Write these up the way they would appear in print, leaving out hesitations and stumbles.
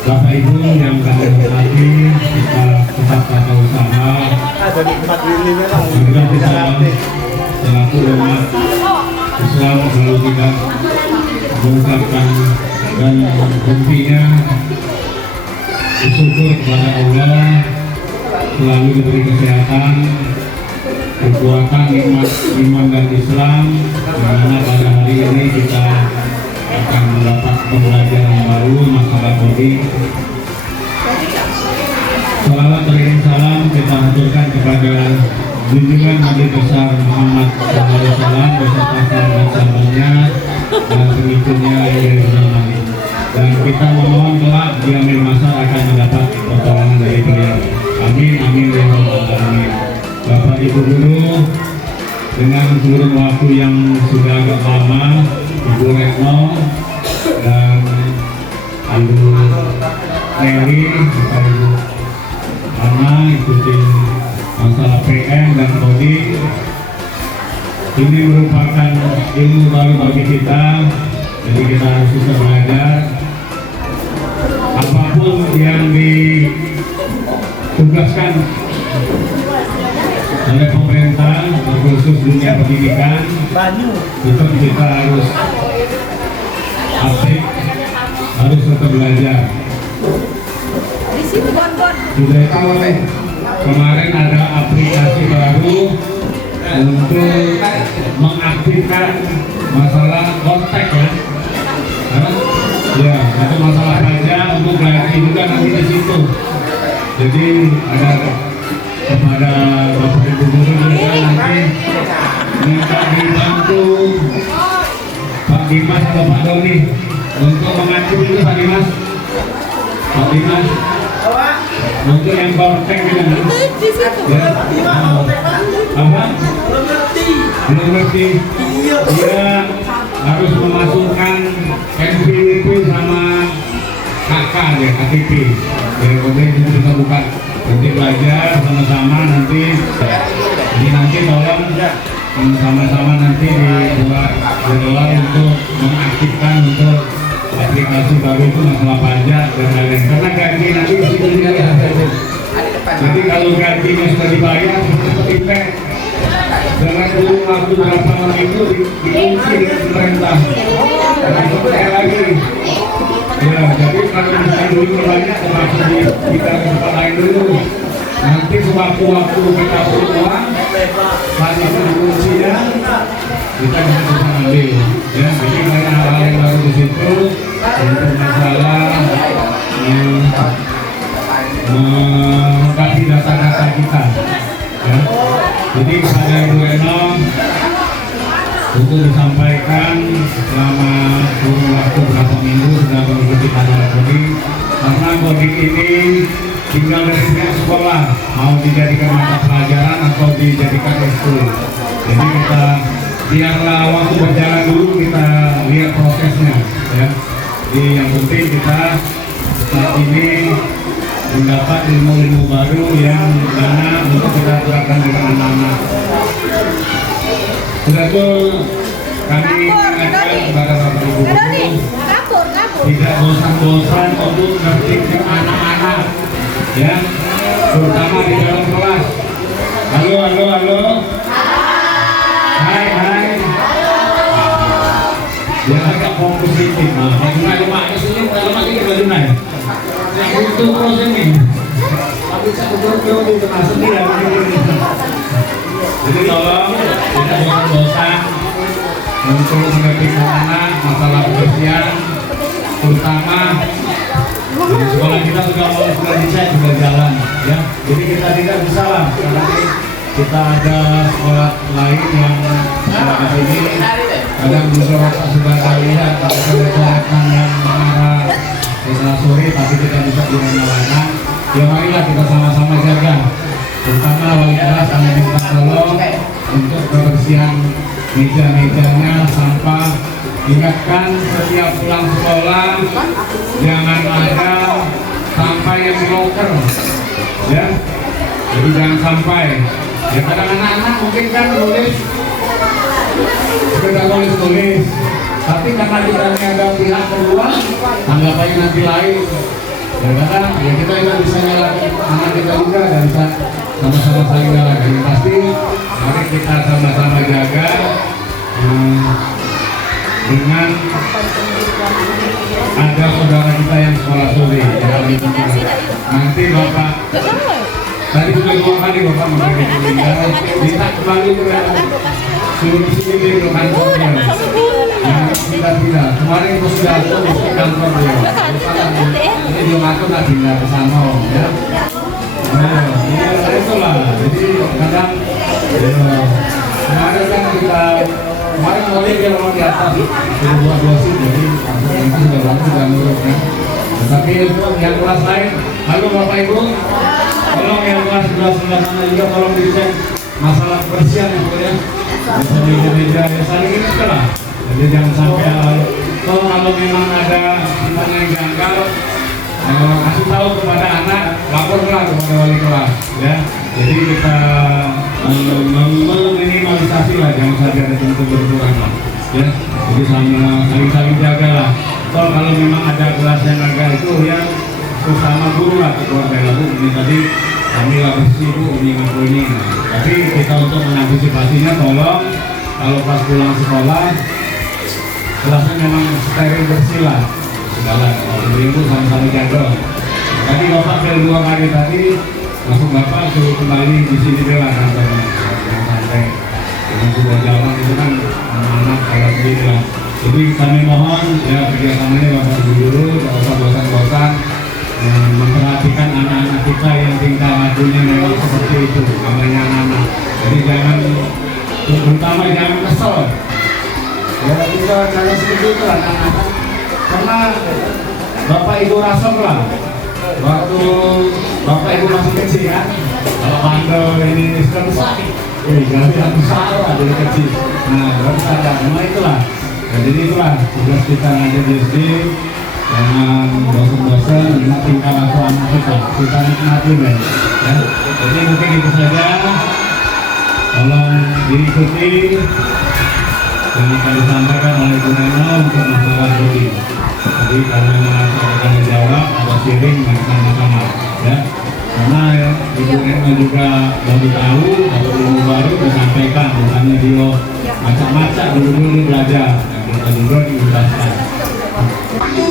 Bapak Ibu yang kami hormati, kita tetap tata usaha juga kita selaku umat Islam selalu tidak mengucapkan dan intinya bersyukur kepada Allah selalu diberi kesehatan, kekuatan, nikmat iman dan Islam, karena pada hari ini kita akan mendapat pembelajaran baru masalah coding. Salawat beriring salam kita haturkan kepada junjungan Nabi besar Muhammad SAW beserta sahabat-sahabatnya dan pengikutnya dari zaman. Dan kita memohon kelak di akhir masa akan mendapat pertolongan dari beliau. Amin, amin, ya rabbal alamin. Bapak Ibu guru, dengan seluruh waktu yang sudah agak lama, Ibu Retno dan Ibu Nelly, Ibu Ana ikuti masalah PM dan coding. Ini merupakan ilmu baru bagi kita, jadi kita harus bisa belajar. Apapun yang ditugaskan oleh pemerintah, khusus dunia pendidikan, itu kita harus aktif, harus tetap belajar. Sudah tahu kemarin ada aplikasi baru untuk mengaktifkan masalah kontak ya. Ya, itu masalah pajak untuk gaji juga nanti di situ. Jadi ada kepada Bapak Ibu guru juga nanti minta dibantu Pak Dimas atau Pak Doni untuk mengatur itu Pak Dimas. Pak Dimas untuk yang kontak gitu ya. Apa? Belum ngerti. Dia harus memasukkan NPWP sama KK ya, KTP. Jadi kemudian itu kita buka, nanti belajar sama-sama nanti. Jadi nanti tolong sama-sama nanti dibuat jadwal untuk mengaktifkan untuk aplikasi baru itu masalah pajak dan lain-lain. Karena gaji nanti mesti dilihat. Jadi kalau gajinya sudah dibayar seperti PET, jangan dulu waktu berapa minggu dikunci dengan pemerintah. Jangan percaya lagi. Ya, jadi kalau misalnya dulu banyak termasuk kita ke tempat lain dulu. Nanti sewaktu-waktu kita perlu uang, saat itu dikunci ya, kita bisa ambil. Ya, jadi banyak hal-hal yang baru di situ untuk masalah melengkapi data-data kita. Ya. Jadi kepada Ibu Eno untuk disampaikan selama kurun waktu berapa minggu sudah mengikuti masalah coding, karena coding ini tinggal dari pihak sekolah mau dijadikan mata pelajaran atau dijadikan ekskul. Jadi kita biarlah waktu berjalan dulu, kita lihat prosesnya ya. Jadi yang penting kita saat ini mendapat ilmu-ilmu baru yang mana untuk kita terapkan dengan anak-anak. Sudah tuh kami ingatkan kepada Bapak Ibu guru tidak bosan-bosan untuk ngerti anak-anak ya, terutama di dalam kelas. Halo, halo, halo. Hai, hai. Dia agak fokus sedikit. Nah, bagaimana lemak di sini? Lemak ini bagaimana ya? Yang itu proses ini. Tapi saya berdua itu masuk dia. Jadi tolong tidak bosan-bosan untuk mengerti anak masalah kebersihan, terutama di sekolah kita juga sudah dicek, sudah jalan ya. Jadi kita tidak bisa lah, karena kita ada sekolah lain yang di sini kadang beberapa sudah lihat ada kegiatan yang mengarah setelah sore, tapi kita bisa dimana-mana. Ya marilah kita sama-sama jaga, terutama wali kelas kami minta tolong untuk kebersihan meja-mejanya, sampah. Ingatkan setiap pulang sekolah jangan ada sampah yang di loker, ya. Jadi jangan sampai. Ya kadang anak-anak mungkin kan nulis, sudah tulis, tapi karena kita ini ada pihak kedua, tanggapannya nanti lain. Ya kadang ya kita juga bisa nyalakan anak kita juga dan bisa sama-sama saling nyalakan. Pasti mari kita sama-sama jaga dengan ada saudara kita yang sekolah sore ya, nanti Bapak tadi sudah 2 kali Bapak memberi meninggal, minta kembali ke suruh sini ke kantornya tidak kemarin itu sudah ke kantor ya ini dia ngaku nggak pindah ke sana ya. Nah itulah jadi kadang kemarin kan kita kemarin mulai dia orang di atas sudah 2 dosis jadi itu sudah bagus sudah nurut ya. Tapi yang kelas lain, halo Bapak Ibu, tolong yang kelas sebelah sana juga tolong dicek masalah kebersihan ya Bu ya. Bisa di meja ya saling ini lah. Jadi jangan sampai kalau memang ada yang janggal, kasih tahu kepada anak, laporlah kepada wali kelas ya. Jadi kita meminimalisasi lah, jangan sampai ada tentu berkurang lah ya. Jadi saling jaga lah. Kalau memang ada kelas yang agak itu ya bersama guru lah keluarga lalu ini tadi kami lah bersih Bu ini ngaku ini. Tapi kita untuk mengantisipasinya tolong kalau pas pulang sekolah kelasnya memang steril bersih lah segala itu sama-sama jaga. Tadi Bapak bel 2 kali tadi langsung Bapak suruh kembali di sini deh lah kantornya yang santai dengan sebuah jalan itu kan anak-anak kayak begini lah. Jadi kami mohon ya kerjasamanya Bapak Ibu guru, Bapak bosan-bosan memperhatikan anak-anak kita yang tingkah lakunya memang seperti itu namanya anak-anak. Jadi jangan terutama jangan kesel. Ya kita jangan seperti itu lah anak-anak. Karena Bapak Ibu rasem lah. Waktu Bapak Ibu masih kecil ya, kalau bandel ini sudah besar. Jangan bilang besar lah dari kecil. Nah baru sadar, memang itulah. Ya, jadi itulah tugas kita ngajar di SD. Jangan bosan-bosan tingkah laku anak kita nikmati ya. Jadi mungkin itu saja. Tolong diikuti yang akan disampaikan oleh Bu Neno untuk masalah ini. Jadi karena akan dijawab ada sharing sama-sama ya. Karena ya, Ibu Neno juga baru tahu kalau ilmu baru disampaikan, bukannya dia macam-macam dulu belajar. Kita juga diudahkan. Hati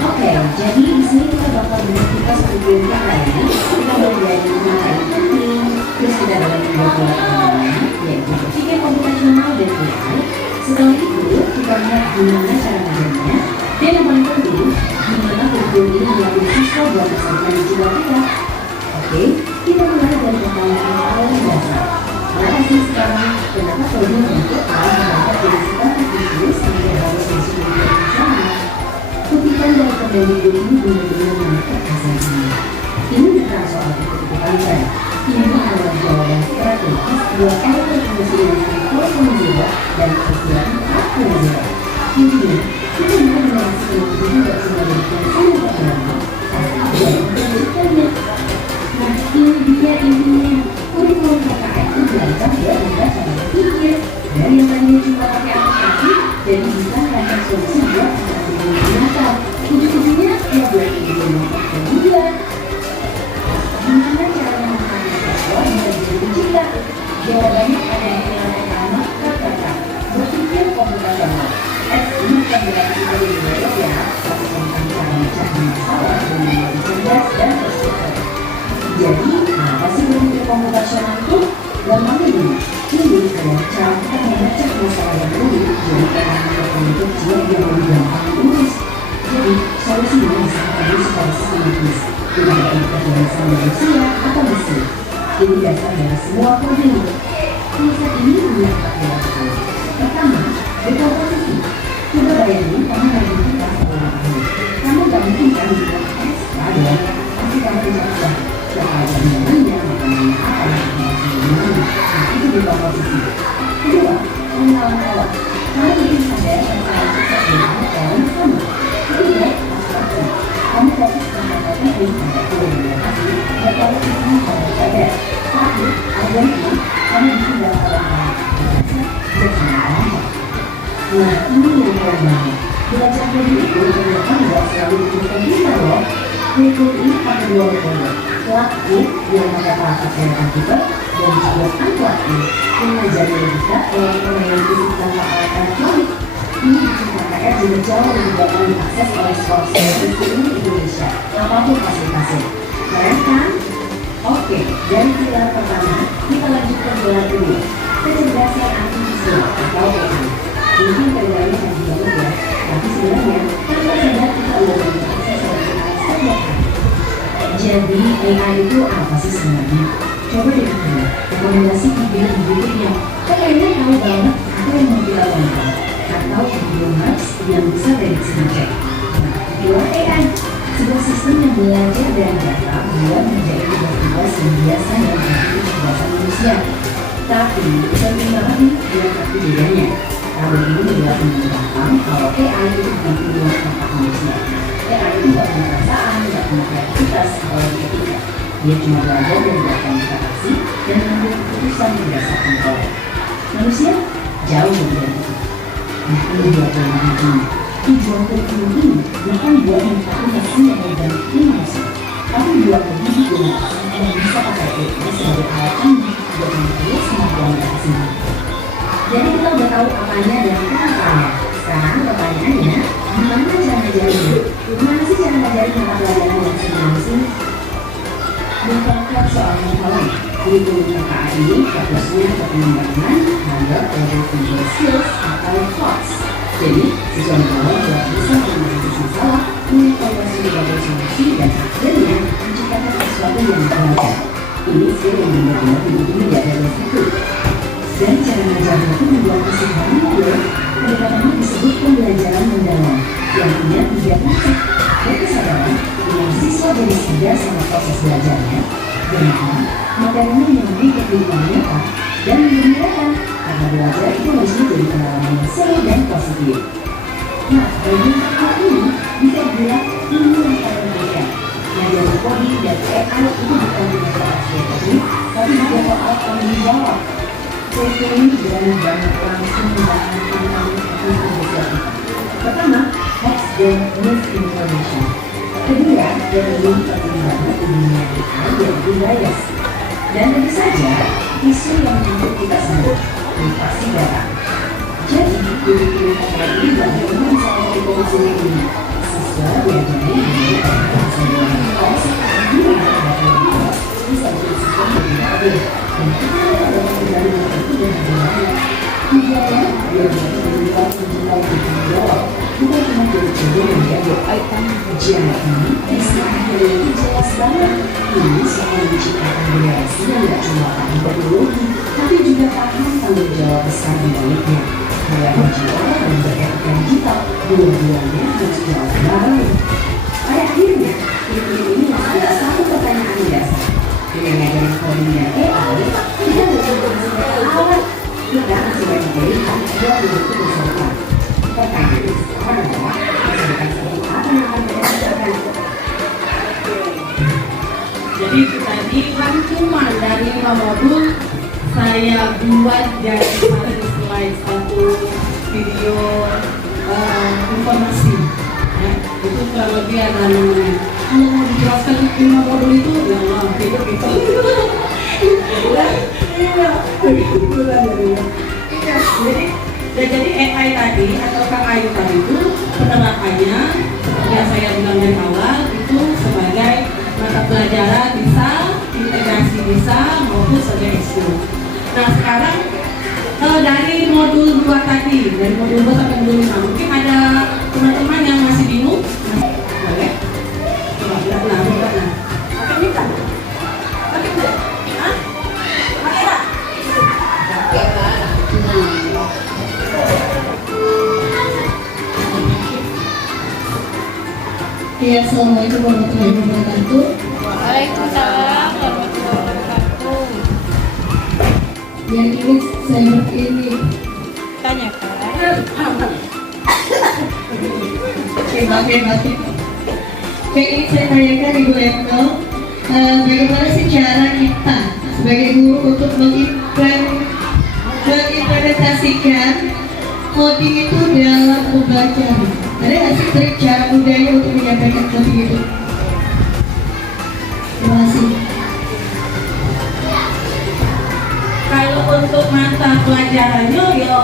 Oke, jadi di sini kita bakal menentukan satu game lagi. Kita belajar mengenai penting, terus kita dalam beberapa pengalaman, yaitu berpikir komputasional dan AI. Setelah itu, kita lihat gimana cara mengajarnya. Dan yang paling penting, gimana kurikulum ini menjadi siswa buat masa depan jiwa kita. Oke, kita mulai dari pertanyaan yang paling dasar. Mana sih sekarang kenapa perlu untuk mendapat pendidikan artifisial sampai harus masuk ke profesional? Kutipan dari Kemendikbud ini benar-benar mengikat rasa ini. Ini bukan soal keputusan saya. Ini adalah jawaban strategis buat era revolusi industri 4.0 dan sosial 4.0. Intinya, kita bisa menyaksikan ini tidak cuma dari konsumen pertama, tapi dari pendidikannya. Nah, ini dia intinya. Kurikulum KKN itu belajar dia membaca dan berpikir. Dari yang tadinya cuma pakai aplikasi, jadi bisa merancang solusi buat menggunakan. Ujung-ujungnya, ya buat kehidupan dan juga. Gimana cara memahami siswa bisa jadi pencipta? Jawabannya ada di pilihan pertama kata-kata. Berpikir komputasional. Ini bukan berarti kita lebih baik ya, tapi tentang cara mencari masalah dengan lebih cerdas dan terstruktur. Jadi, apa sih berpikir komputasional itu? Gampangnya gini, ini adalah cara kita membaca masalah yang rumit jadi cara untuk jiwa yang lebih gampang diurus. Jadi, solusinya bisa kita secara sistematis, tidak ada intervensi manusia atau mesin. Ini dasar dari semua problem. Konsep ini punya 4 dimensi. Pertama, berkomposisi. Coba bayangin kamu lagi kita sekolah ini. Kamu gak mungkin kan dibuat ekstra dong, pasti kamu bisa siapa aja namanya, makanannya apa, gimana. Nah, itu berkomposisi. Kedua, pengenalan awal. Kamu mungkin sadar tentang sukses dan orang sama. Ketiga, abstraksi. Kamu fokus pada topik pada komunikasi, dan kalau itu kamu sadar. Satu, identitas. Kamu bisa dalam nah, ini yang keren banget. Belajar dari itu ternyata nggak selalu dibutuhkan kita loh. Kurikulum ini pakai 2 metode. Proaktif yang pakai perangkat dan komputer, dan juga unproaktif yang mengajari logika oleh permainan fisik tanpa alat elektronik. Ini bikin KKN juga jauh lebih gampang diakses oleh sekolah-sekolah di seluruh Indonesia, apapun fasilitasnya. Keren kan? Oke, dari pilar pertama, kita lanjut ke pilar kedua. Kecerdasan artifisial atau AI. Mungkin kedengarannya canggih banget ya, tapi sebenarnya tanpa sadar kita udah berinteraksi sama AI setiap hari. Jadi AI itu apa sih sebenarnya? Coba deh kita rekomendasi video di YouTube yang kayaknya tahu banget apa yang mau kita tonton, atau video Max yang bisa prediksi macet. Nah, itulah AI, sebuah sistem yang belajar dari data buat menjadi tugas-tugas yang biasa yang menjadi kecerdasan manusia. Tapi penting banget nih buat satu bedanya. Kalau ini tidak menunjukkan kalau AI itu bukan tujuan otak manusia. AI itu tidak punya perasaan, tidak punya kreativitas atau etika. Dia cuma belajar dari data interaksi dan mengambil keputusan berdasarkan pola. Manusia jauh lebih dari itu. Nah, ini dia pola ini. Tujuan kurikulum ini bukan buat mencari mesin yang mengganti manusia, tapi buat mendidik generasi yang bisa pakai AI sebagai alat canggih buat memperluas kemampuan mereka sendiri. Jadi kita udah tahu apanya dan kenapanya. Sekarang pertanyaannya, gimana cara ngajarinnya? Gimana sih cara ngajarin mata pelajaran yang masing-masing? Bukan soal pengetahuan. Kurikulum KKN ini fokusnya ke pengembangan terhadap educational skills atau TOPS. Jadi, siswa mencoba buat bisa menganalisis masalah, mengevaluasi berbagai solusi, dan akhirnya menciptakan sesuatu yang berharga. Ini skill yang benar-benar dibutuhkan di ada institut. Dan cara mengajarnya itu membuat kesehatan mudah. Pendekatannya disebut pembelajaran mendalam, yang punya 3 konsep. Berkesadaran, dengan siswa jadi sadar sama proses belajarnya. Kedua, materinya memenuhi kehidupan nyata dan menggembirakan, karena belajar itu harusnya jadi pengalaman yang seru dan positif. Nah, bagian hal ini bisa dibilang ini yang paling penting. Ngajarin coding dan AI itu bukan cuma soal strategi, tapi juga soal tanggung jawab. Kurikulum ini berani banget langsung membahas tentang inisiatif. Pertama, hoax dan misinformation. Kedua, belum penting banget di dunia AI yaitu bias. Dan tentu saja, isu yang untuk kita sebut privasi data. Jadi, kurikulum KKN ini gak hanya soal kurikulum ini. Siswa belajar itu yang diambil. Jadi bisa ini jelas banget. Ini soal menciptakan generasi yang tidak cuma paham teknologi, tapi juga paham tanggung jawab besar di baliknya. Kayak NGO dan beretika digital, dua-duanya harus jalan bareng. Pada akhirnya, kurikulum ini masih ada satu pertanyaan mendasar. Dengan ngajarin coding dan AI, kita betul-betul sebagai alat. Kita masih banyak pilihan dan begitu bersama. Pertanyaan sekarang adalah, kebijakan seperti apa yang akan kita kerjakan? Jadi itu tadi rangkuman dari 5 modul saya buat jadi satu slide, satu video informasi. Ya, itu kurang lebih ada 6 menit. Kalau mau dijelaskan 5 modul itu, ya video gitu. Jadi AI tadi atau KAI tadi itu penerapannya seperti yang saya bilang dari awal itu sebagai mata pelajaran bisa, integrasi bisa maupun sebagai ekskul. Nah sekarang dari modul 2 tadi, dari modul 2 sampai modul 5, mungkin ada teman-teman yang masih bingung, boleh? Coba lihat lah, pakai minta? Pakai enggak? Hah? Pakai enggak? Ya, assalamualaikum warahmatullahi wabarakatuh. Waalaikumsalam warahmatullahi wabarakatuh. Yang ini saya ini. Tanyakan. Maaf. Yang ini saya tanyakan Ibu Retno, bagaimana sih cara kita sebagai guru untuk mengimplementasikan coding itu dalam pembelajaran? Ada nggak sih trik cara mudahnya untuk menyampaikan coding itu? Terima kasih. Kalau untuk mata pelajarannya, ya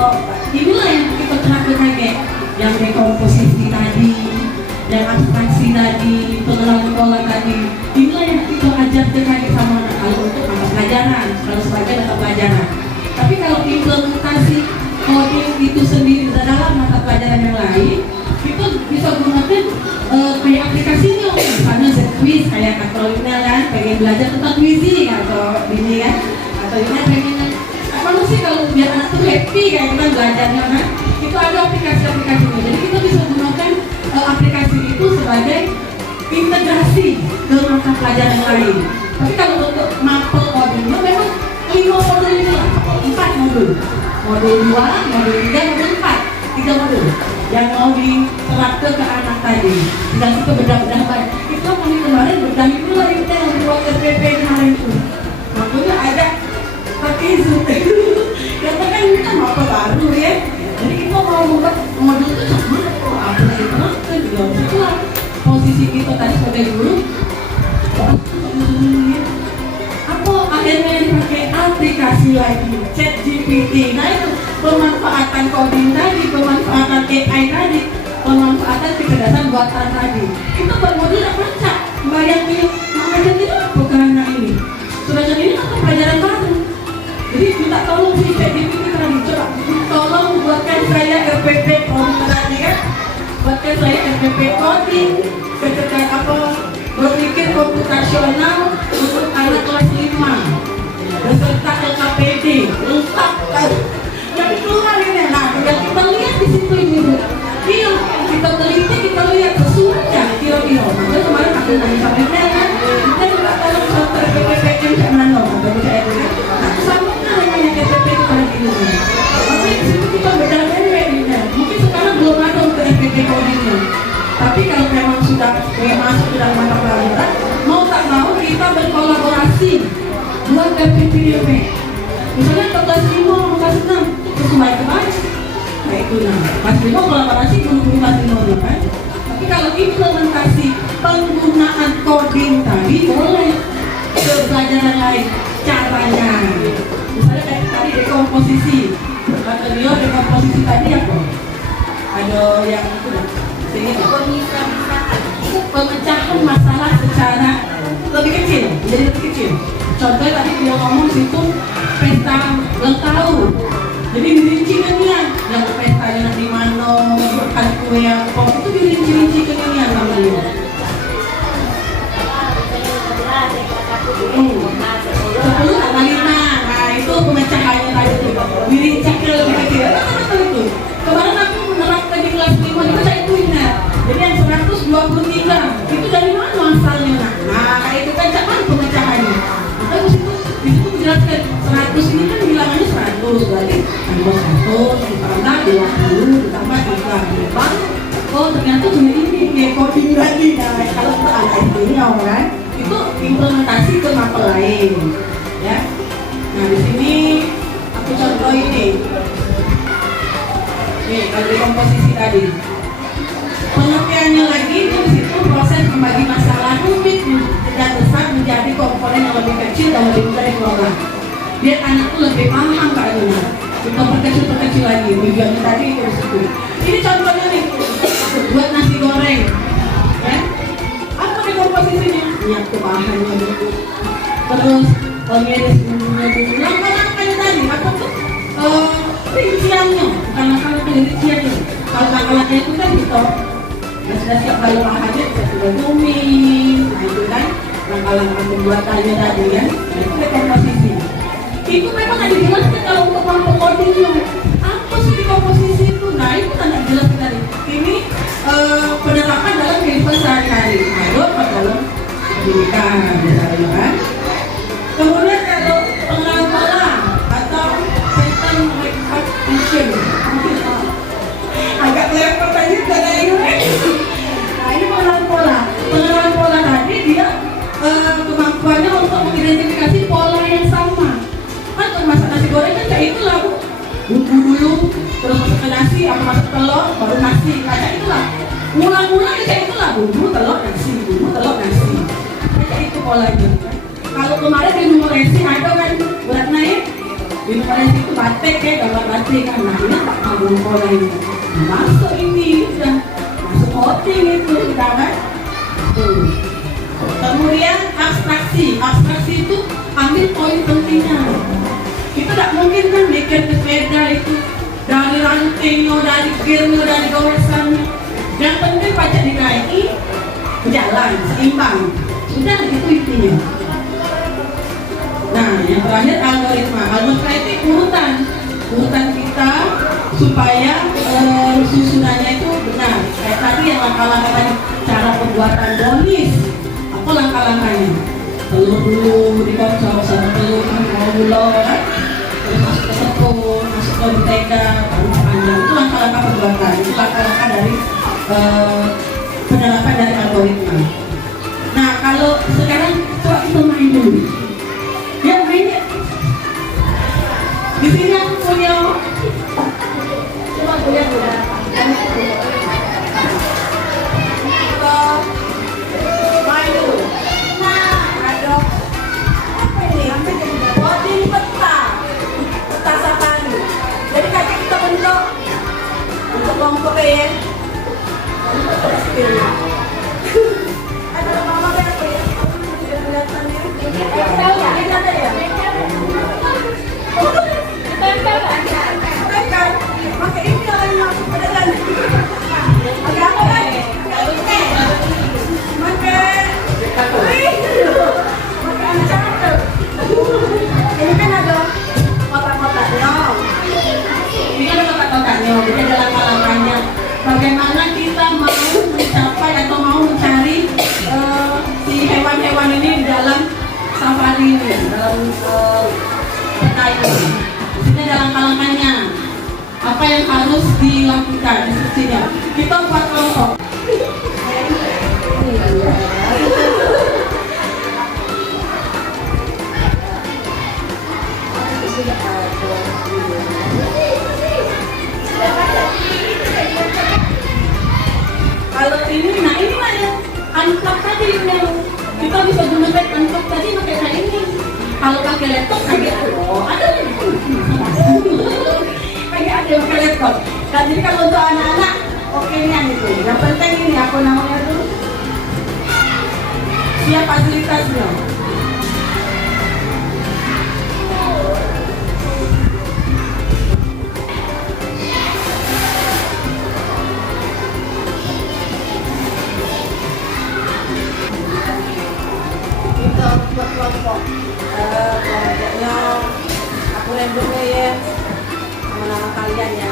inilah yang kita terapkan kayak yang dekomposisi tadi, yang abstraksi tadi, pengenalan pola tadi. Inilah yang kita ajarkan lagi sama anak kalau untuk mata pelajaran, kalau sebagai mata pelajaran. Tapi kalau implementasi coding itu sendiri dalam mata pelajaran yang lain, kita bisa gunakan kayak aplikasinya, misalnya quiz kayak Katrolina kan, pengen belajar tentang quizy atau ini kan, atau ini pengen apa sih kalau biar anak tuh happy kayak kita belajarnya kan, itu ada aplikasi-aplikasinya. Jadi kita bisa gunakan aplikasi itu sebagai integrasi ke mata pelajaran lain. Tapi kalau untuk mapel codingnya memang 5 modul ini lah, 4 modul. Modul 2, modul 3, modul 4, 3 modul yang mau diterapkan ke anak tadi. Tinggal kita bedah-bedah banyak. Kita kemarin bedah itu lah itu yang dibuat SPP kemarin itu. Makanya ada pakai Zoom. Karena kan ini kan apa baru ya. Jadi kita mau membuat modul itu sama apa yang diterapkan juga itulah posisi kita tadi sebagai guru. Apa akhirnya dipakai aplikasi lagi, ChatGPT. Nah itu pemanfaatan coding tadi, pemanfaatan AI tadi, pemanfaatan kecerdasan buatan tadi. Kita bermodul tidak baca, bayangin mengajar itu apa ke anak ini. Belajar ini atau pelajaran baru. Jadi minta tolong si ChatGPT tadi, coba tolong buatkan saya RPP coding tadi kan, buatkan saya RPP coding, kecerdasan apa, berpikir komputasional untuk anak kelas 5 beserta LKPD lengkap kan yang keluar ini. Nah yang kita lihat di situ ini iya kita teliti, kita lihat sesuai nggak kira-kira. Makanya kemarin aku tanya sama Mel kan, kita juga kalau soal PPPM kayak mana atau kayak itu kan, nah sama nggak dengan PPP itu pada ini. Tapi di situ kita beda-beda. Mungkin sekarang belum ada untuk PPP codingnya. Tapi kalau memang sudah masuk dalam mata pelajaran, mau tak mau kita berkolaborasi buat PPPM. Misalnya kelas 5, kelas 6, sesuai kemarin. Nah itu kelas 5 kolaborasi guru-guru kelas 5 kan. Tapi kalau implementasi penggunaan coding tadi boleh ke pelajaran lain caranya. Misalnya kayak tadi dekomposisi, kata dia dekomposisi tadi apa? Ada yang itu pemecahan masalah secara lebih kecil, jadi lebih kecil. Contohnya tadi dia ngomong situ pesta ulang tahun, jadi dirinci kan ya, yang pestanya di mana, makan kue apa, itu dirinci kunci kenyamanan namanya. Sepuluh tambah lima, nah itu pemecahannya tadi tuh. Dirincak ke lebih kecil, betul itu. Kemarin aku menerapkan di kelas 5 itu saya itu ingat. Jadi yang 123 itu dari mana asalnya? Nah, kayak itu kan cuman pemecahannya. Maka di situ menjelaskan 100 ini kan bilangannya 100, berarti tambah 100 ditambah 20 ditambah 3. Oh ternyata cuma ini kayak coding lagi. Nah, kalau itu anak ini kan itu implementasi ke mapel lain, ya. Nah di sini aku contoh ini. Nih kalau di komposisi tadi. Pengertiannya lagi itu di situ proses membagi masalah rumit dan besar menjadi komponen yang lebih kecil dan lebih mudah dikelola. Biar anak itu lebih paham keadaannya. Kita perkecil lagi. Tujuannya tadi itu di situ. Ini contohnya nih buat nasi goreng, ya. Apa nih komposisinya? Minyak tuh bahannya dulu. Terus ngiris bumbunya dulu. Langkah-langkahnya tadi apa tuh? Rinciannya, bukan langkah-langkah rinciannya. Kalau langkah-langkahnya itu kan gitu. Ya sudah siap balu bahannya, sudah tumis, nah itu kan langkah-langkah pembuatannya tadi kan, nah, itu ada komposisi. Itu memang ada dijelaskan kalau untuk kelompok codingnya. Apa sih di komposisi itu? Nah itu kan ada dijelaskan tadi. Ini penerapan dalam kehidupan sehari-hari. Ayo dalam pendidikan, misalnya kan. Kemudian kalau pengenalan pola atau pattern recognition, agak lebar tadi dari ini. Nah ini pengenalan pola tadi dia kemampuannya untuk mengidentifikasi pola yang sama. Kan untuk masak nasi goreng kan kayak itulah, bumbu dulu, terus masuk ke nasi, apa masuk telur, baru nasi, kayak itulah. Mula-mula kayak itulah, bumbu telur nasi, kayak itu polanya. Kalau kemarin di numerasi ada kan berat naik, di numerasi itu batik ya, gambar batik kan, nah ini tak mau pola ini. Masuk ini sudah masuk coding itu sudah kan. Kemudian abstraksi itu ambil poin pentingnya. Kita tidak mungkin kan bikin sepeda itu dari rantingnya, dari gearnya, dari goresannya. Yang penting pajak dinaiki, jalan seimbang. Sudah itu intinya. Nah, yang terakhir algoritma. Algoritma itu urutan kita supaya susunannya itu benar. Kayak tadi yang langkah-langkah tadi, cara pembuatan brownies. Apa langkah-langkahnya? Telur dulu dikocok sama telur, gula, terus masuk ke tepung, masuk ke mentega, baru panjang. Itu langkah-langkah pembuatan. Itu langkah-langkah dari penerapan dari algoritma. Nah, kalau sekarang coba kita main dulu. Ya main ya. Di sini aku punya. Coba lihat ya. Main dulu. Nah, ada apa ini? Coding peta safari. Jadi kayak kita bentuk kelompok ya. Ada mama berapa ya? Kelihatannya. Tahu ya? Ini ada ya? Tempel. Pakai ini orang yang masuk ke dalam. Pakai apa kan? Pakai anak cakep. Ini kan ada kotak-kotaknya. Ini kan ada kotak-kotaknya. Jadi ada langkah-langkahnya. Bagaimana kita mau mencapai atau mau mencari si hewan-hewan ini di dalam safari ini, dalam peta ini. Di sini ada langkah-langkahnya. Apa yang harus dilakukan instruksinya. Kita buat kelompok. Kalau ini, nah inilah yang unplug tadi yang kita bisa gunakan unplug tadi pakai kayak ini. Kalau pakai laptop kayak ada kayak ada pakai laptop. Nah, jadi kalau untuk anak-anak oke-nya itu. Yang penting ini aku namanya tuh siap fasilitasnya. kelompoknya aku random ya nama kalian ya.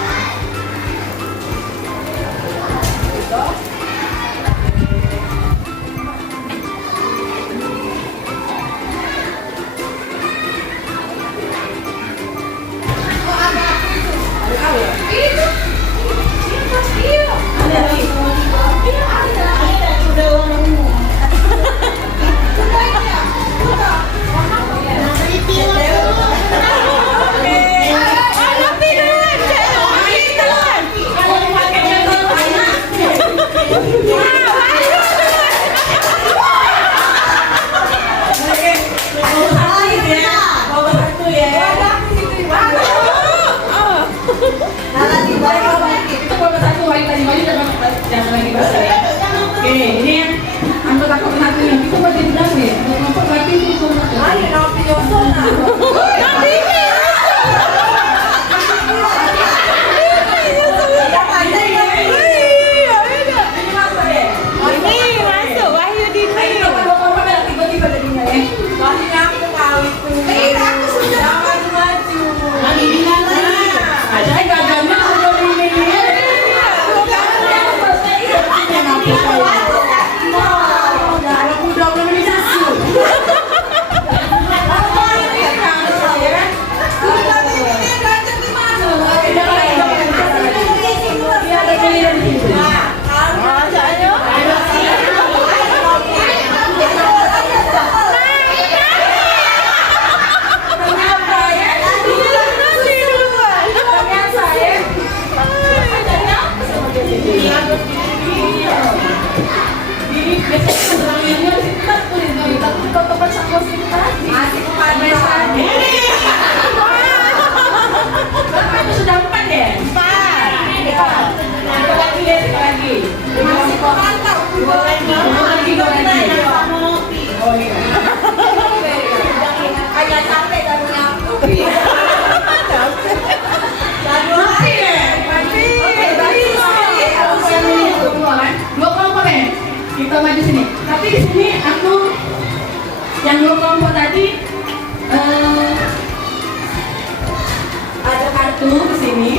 Itu. Jangan lagi bahasa ya. Oke, ini yang anggota koordinatornya itu buat di belakang ya. Untuk kelompok berarti itu koordinator. Ayo, nanti Yosona. Sudah 4 ya? 4. Lagi. Masih kok mantap. Lagi. Oh iya. Kayak capek dan ngopi. Dua kelompok ya? Kita maju sini. Tapi di sini aku yang dua kelompok tadi ada kartu di sini.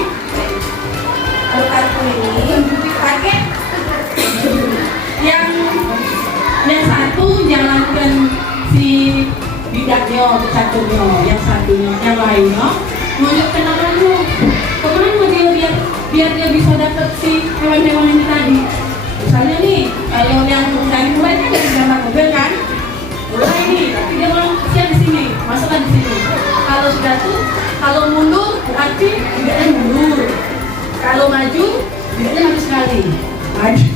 Ada kartu ini pakai yang satu jalankan si bidaknya satunya, yang satunya yang lainnya nunjuk kenalanmu kemana biar dia bisa dapat si hewan-hewan ini tadi. Misalnya nih, kalau yang dari mulai kan dari gambar mobil kan, mulai nih, tapi dia mau siap di sini, masukkan di sini. Kalau sudah tuh, kalau mundur berarti bidaknya mundur. Kalau maju, bidaknya maju sekali. Maju.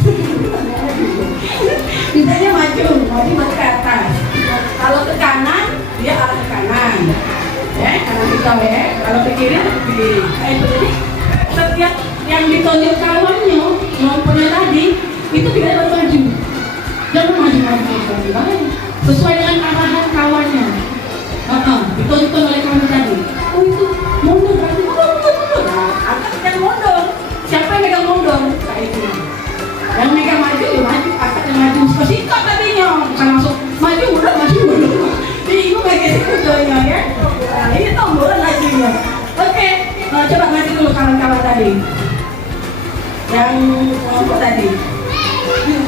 Bidaknya maju ke atas. Kalau ke kanan, dia arah ke kanan. Ya, kanan kita ya. Kalau ke kiri, ke kiri. Jadi setiap yang ditonjol kawannya, kelompoknya tadi, itu tidak harus maju. Jangan maju. Sesuai dengan arahan kawannya. Ditonjol oleh kawan tadi. Oh itu mundur, berarti mundur. Angkat yang mundur. Siapa yang megang mundur? Kayak itu. Yang megang maju, ya maju. Angkat yang maju. Sikap tadinya, bukan langsung maju mundur. Bingung kayak gitu doanya ya. Nah, ini tombol lajunya. Oke, coba maju dulu kawan-kawan tadi. Yang kelompok tadi.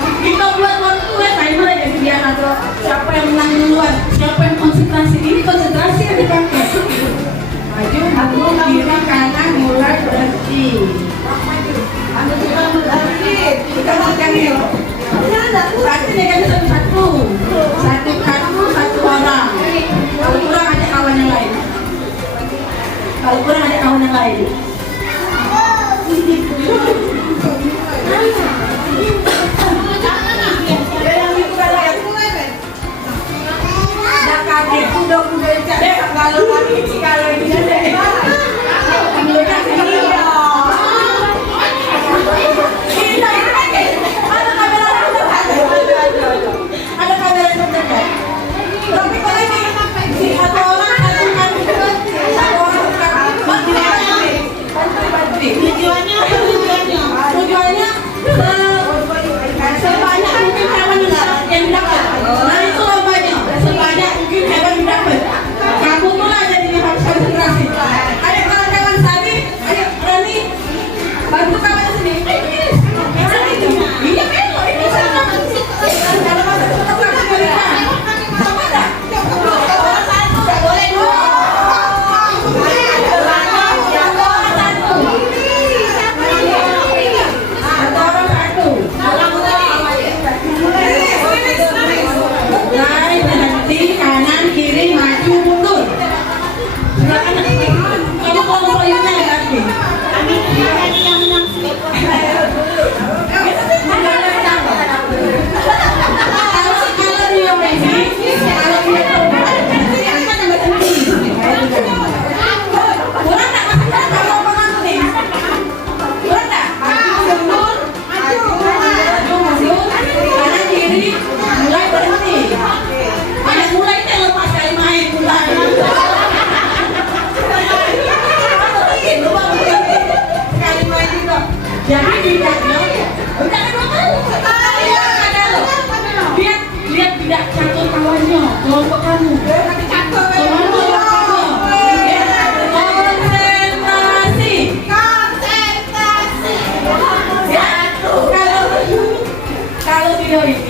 Kita buat waktu timer aja biar atau siapa yang menang duluan, siapa yang konsentrasi. Ini konsentrasi yang dipakai. Maju, kiri, kanan, mulai berhenti. Anda sudah berhenti. Kita makan yuk. Berarti dengan satu-satu. Satu kartu, satu orang. Kalau kurang ada kawan yang lain.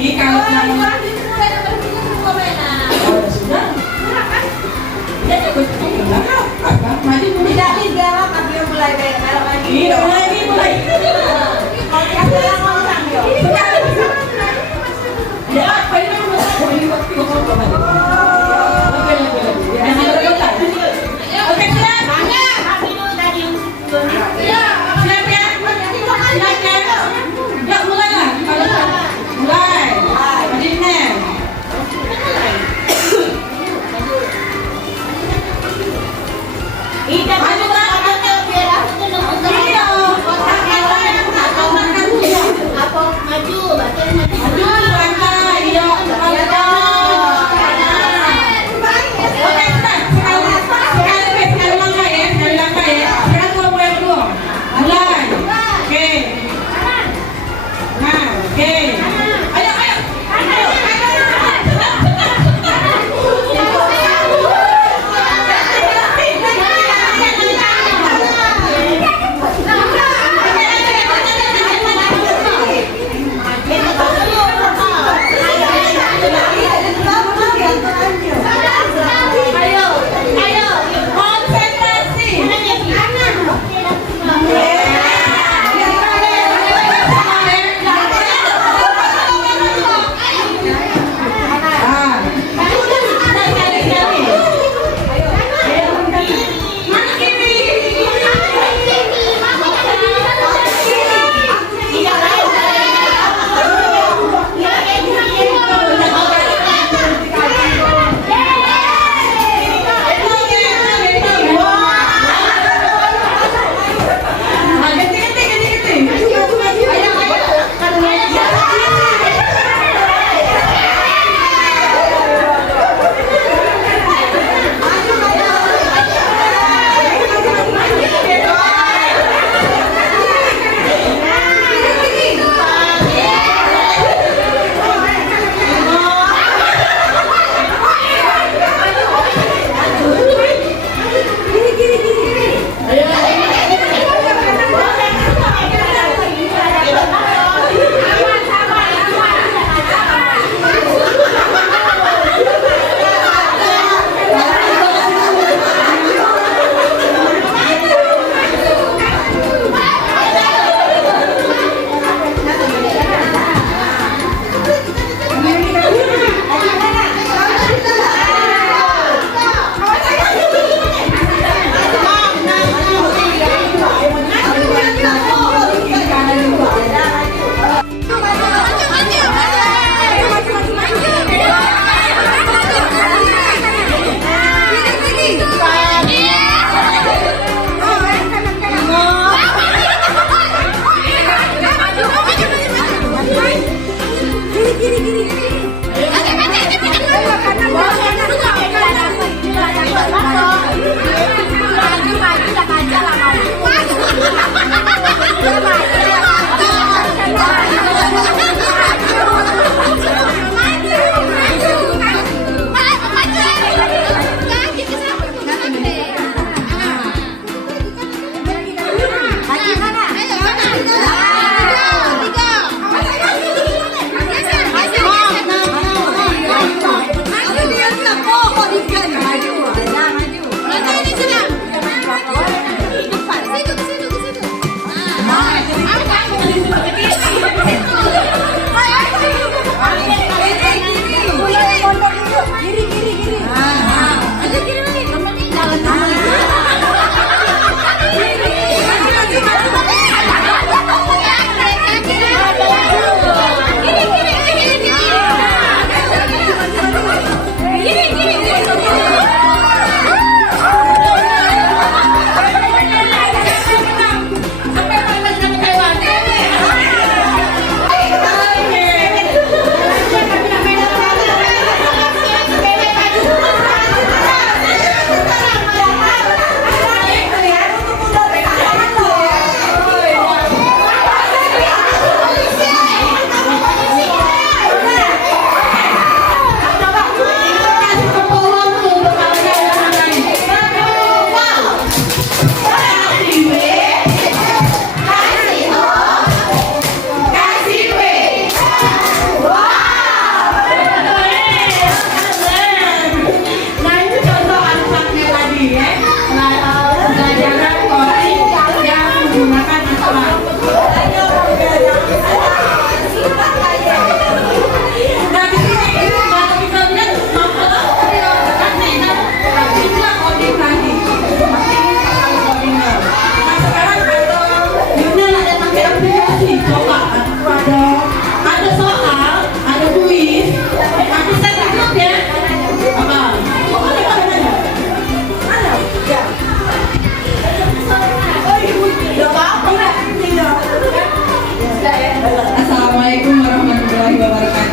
Ih, kalau yang oh, sudah. Ya, betul. Apa? Maju Tidak digarap tapi mulai garap lagi. Iya, mulai. Ya, apa ini Oke, siap. Siap ya. Ya, mulai lah. Mulai. Adinnya. Ida, Maju lah. biar aku tuh nunggu. Iya.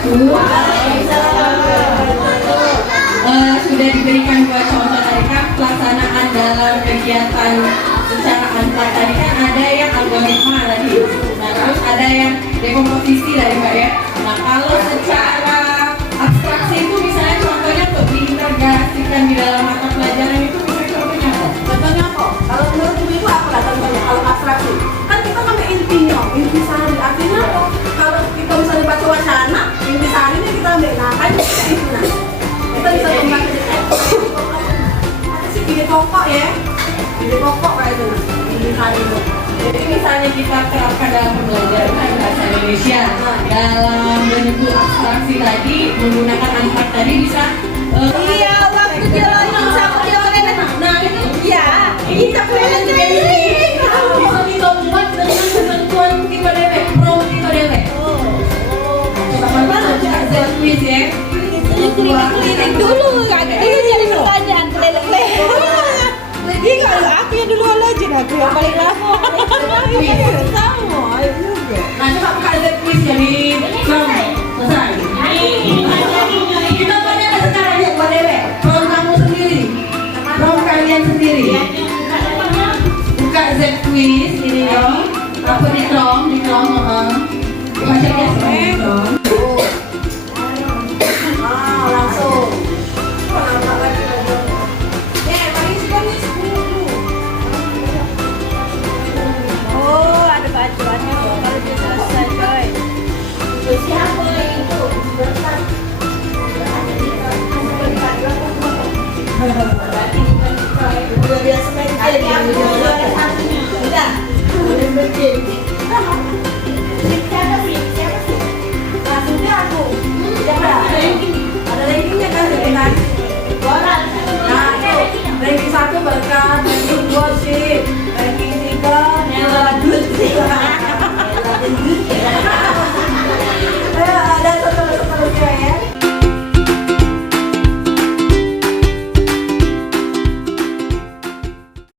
wabarakatuh. Sudah diberikan dua contoh tadi kan pelaksanaan dalam kegiatan secara antar tadi kan ada yang algoritma tadi, nah terus ada yang dekomposisi tadi Mbak ya. Nah kalau secara abstraksi itu misalnya contohnya untuk diintegrasikan di dalam mata pelajaran itu misalnya contohnya apa? Contohnya apa? Kalau menurutmu itu apa lah contohnya? Kalau abstraksi, kan kita ngambil intinya, intisari. Artinya apa? Kalau kita misalnya baca wacana, intisarinya kita ambil. Nah, kan itu nah. Kita bisa membaca apa sih ide pokok ya? Ide pokok kayak itu nah. Intisari itu. Jadi misalnya kita terapkan dalam pembelajaran bahasa Indonesia dalam bentuk abstraksi tadi menggunakan antar tadi bisa Iya, waktu jalan sama jalan. nah itu Iya, kita punya sendiri. bisa kita buat dengan ketentuan tipe dewek, prom tipe dewek. Coba kalau kita Z quiz ya. Keliling dulu, kan dulu jadi pertanyaan keliling-keliling. Lagi kalau aku yang dulu aja, aku yang paling lama. Sama, ayo juga. Nah coba buka Z quiz jadi prom selesai. Kita tanya sekarang ya buat dewek, prom kamu sendiri, prom kalian sendiri. Buka Z quiz ini ya. Apa di Chrome, baca ya di Chrome. Langsung. Paling sekali 10 dulu. Oh, ada bacaannya kalau dia selesai, coy. Siapa itu? Berkat. Udah biasa main game. Udah. Udah.